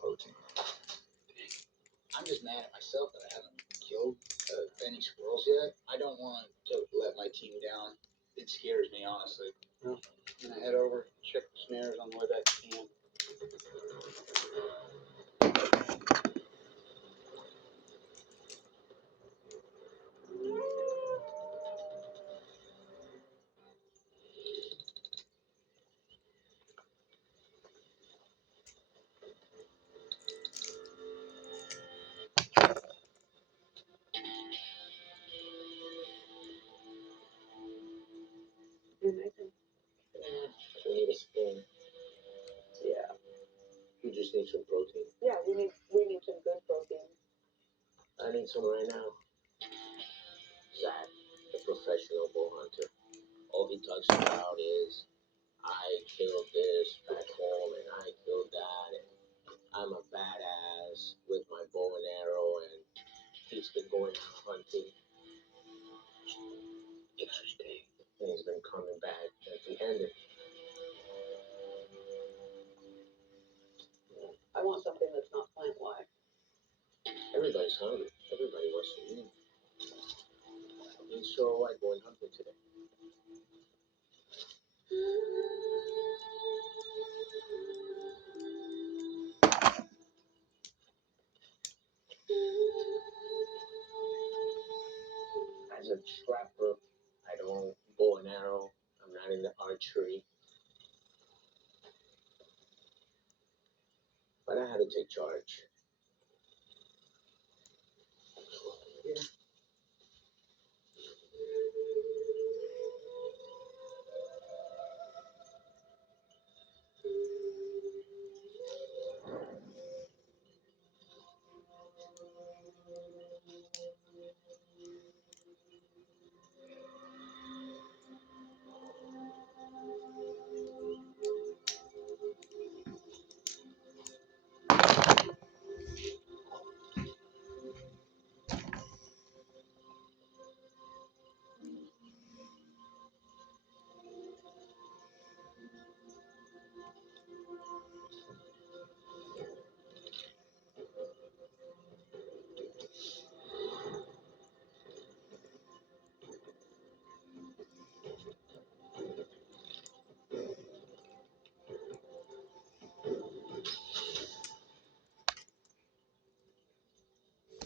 protein. I'm just mad at myself that I haven't killed any squirrels yet. I don't want to let my team down. It scares me, honestly. I'm gonna head over, check the snares on the way back to camp. You're Nathan. We need a spoon. Yeah. You just need some protein. Yeah, we need some good protein. I need some right now. Zach, the professional bow hunter. All he talks about is, I killed this back home and I killed that and I'm a badass with my bow and arrow and he's been going hunting. Interesting. And he's been coming back empty-handed. I want something that's not plant-wide. Everybody's hungry. Everybody wants to eat. And so I go hunting today. As a trapper, I don't bow and arrow. I'm not into archery. But I had to take charge.